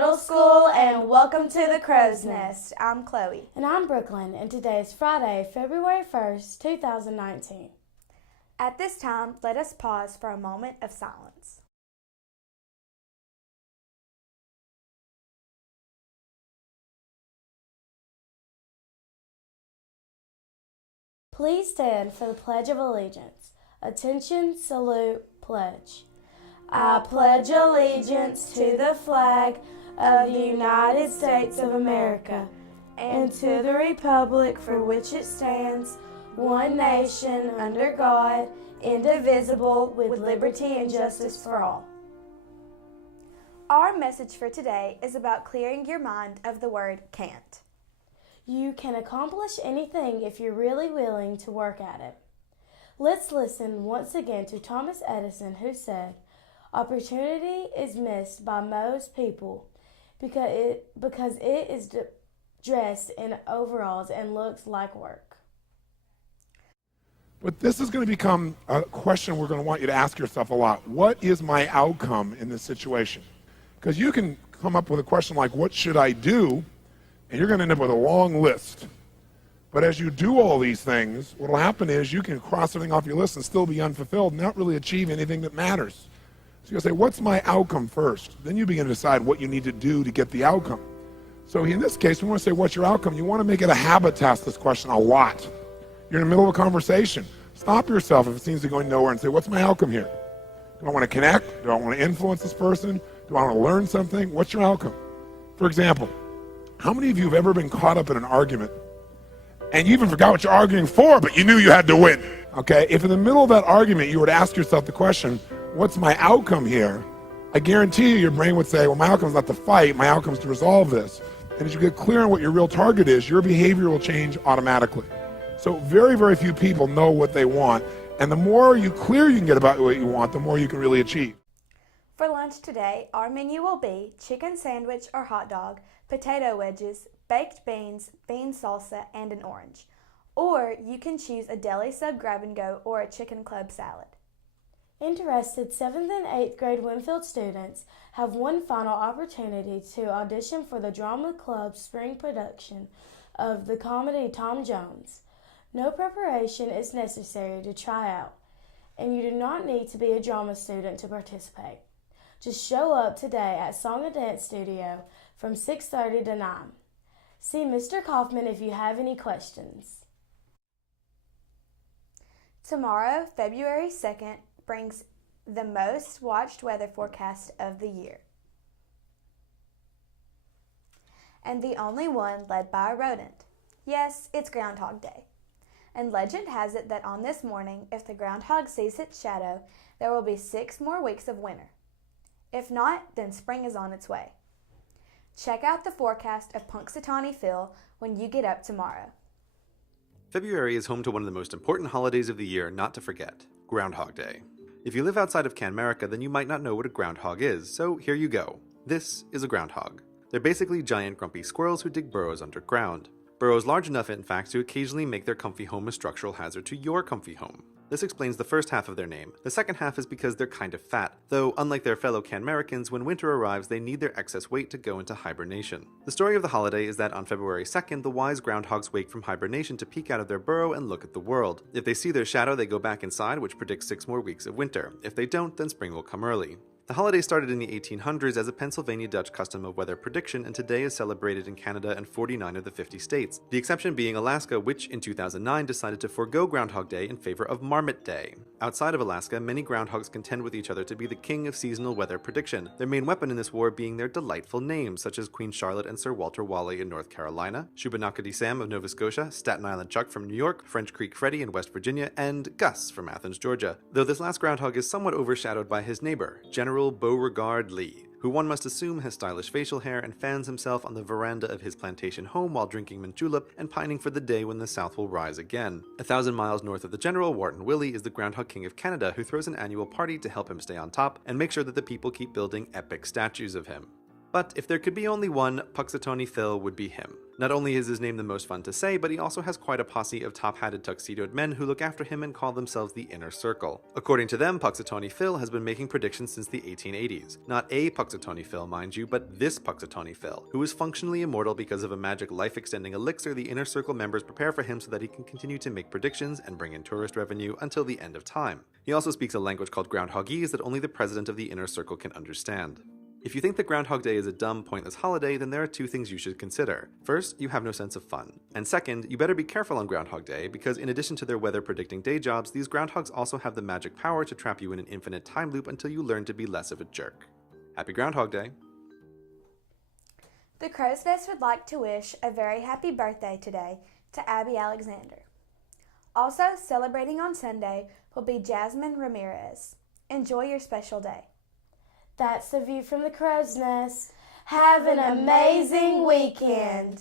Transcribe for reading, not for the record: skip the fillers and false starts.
Middle School, and welcome to the Crow's Nest. I'm Chloe. And I'm Brooklyn, and today is Friday, February 1st, 2019. At this time, let us pause for a moment of silence. Please stand for the Pledge of Allegiance. Attention, salute, pledge. I pledge allegiance to the flag of the United States of America and to the republic for which it stands, one nation under God, indivisible, with liberty and justice for all. Our message for today is about clearing your mind of the word can't. You can accomplish anything if you're really willing to work at it. Let's listen once again to Thomas Edison, who said, "Opportunity is missed by most people because it is dressed in overalls and looks like work." But this is going to become a question we're going to want you to ask yourself a lot. What is my outcome in this situation? Because you can come up with a question like, what should I do? And you're going to end up with a long list. But as you do all these things, what will happen is you can cross everything off your list and still be unfulfilled and not really achieve anything that matters. So you'll say, what's my outcome first? Then you begin to decide what you need to do to get the outcome. So in this case, we want to say, what's your outcome? You want to make it a habit to ask this question a lot. You're in the middle of a conversation. Stop yourself if it seems to be going nowhere and say, what's my outcome here? Do I want to connect? Do I want to influence this person? Do I want to learn something? What's your outcome? For example, how many of you have ever been caught up in an argument and you even forgot what you're arguing for, but you knew you had to win? Okay, if in the middle of that argument you were to ask yourself the question, what's my outcome here? I guarantee you your brain would say, well, my outcome is not to fight, my outcome is to resolve this. And as you get clear on what your real target is, your behavior will change automatically. So very, very few people know what they want. And the more you can get about what you want, the more you can really achieve. For lunch today, our menu will be chicken sandwich or hot dog, potato wedges, baked beans, bean salsa, and an orange. Or you can choose a deli sub grab-and-go or a chicken club salad. Interested 7th and 8th grade Winfield students have one final opportunity to audition for the Drama Club's spring production of the comedy Tom Jones. No preparation is necessary to try out, and you do not need to be a drama student to participate. Just show up today at Song and Dance Studio from 6:30 to 9. See Mr. Kaufman if you have any questions. Tomorrow, February 2nd, brings the most watched weather forecast of the year, and the only one led by a rodent. Yes, it's Groundhog Day. And legend has it that on this morning, if the groundhog sees its shadow, there will be 6 more weeks of winter. If not, then spring is on its way. Check out the forecast of Punxsutawney Phil when you get up tomorrow. February is home to one of the most important holidays of the year not to forget, Groundhog Day. If you live outside of Canmerica, then you might not know what a groundhog is, so here you go. This is a groundhog. They're basically giant grumpy squirrels who dig burrows underground. Burrows large enough, in fact, to occasionally make their comfy home a structural hazard to your comfy home. This explains the first half of their name. The second half is because they're kind of fat, though unlike their fellow Canmericans, when winter arrives they need their excess weight to go into hibernation. The story of the holiday is that on February 2nd, the wise groundhogs wake from hibernation to peek out of their burrow and look at the world. If they see their shadow, they go back inside, which predicts 6 more weeks of winter. If they don't, then spring will come early. The holiday started in the 1800s as a Pennsylvania Dutch custom of weather prediction and today is celebrated in Canada and 49 of the 50 states, the exception being Alaska, which in 2009 decided to forego Groundhog Day in favor of Marmot Day. Outside of Alaska, many groundhogs contend with each other to be the king of seasonal weather prediction, their main weapon in this war being their delightful names, such as Queen Charlotte and Sir Walter Raleigh in North Carolina, Shubenacadie Sam of Nova Scotia, Staten Island Chuck from New York, French Creek Freddy in West Virginia, and Gus from Athens, Georgia, though this last groundhog is somewhat overshadowed by his neighbor, General Beauregard Lee, who one must assume has stylish facial hair and fans himself on the veranda of his plantation home while drinking mint julep and pining for the day when the South will rise again. 1,000 miles north of the General, Wharton Willie is the Groundhog King of Canada who throws an annual party to help him stay on top and make sure that the people keep building epic statues of him. But if there could be only one, Punxsutawney Phil would be him. Not only is his name the most fun to say, but he also has quite a posse of top-hatted tuxedoed men who look after him and call themselves the Inner Circle. According to them, Punxsutawney Phil has been making predictions since the 1880s. Not a Punxsutawney Phil, mind you, but this Punxsutawney Phil, who is functionally immortal because of a magic life-extending elixir the Inner Circle members prepare for him so that he can continue to make predictions and bring in tourist revenue until the end of time. He also speaks a language called Groundhogese that only the president of the Inner Circle can understand. If you think that Groundhog Day is a dumb, pointless holiday, then there are two things you should consider. First, you have no sense of fun. And second, you better be careful on Groundhog Day, because in addition to their weather-predicting day jobs, these groundhogs also have the magic power to trap you in an infinite time loop until you learn to be less of a jerk. Happy Groundhog Day! The Crow's Nest would like to wish a very happy birthday today to Abby Alexander. Also celebrating on Sunday will be Jasmine Ramirez. Enjoy your special day. That's the view from the Crow's Nest. Have an amazing weekend.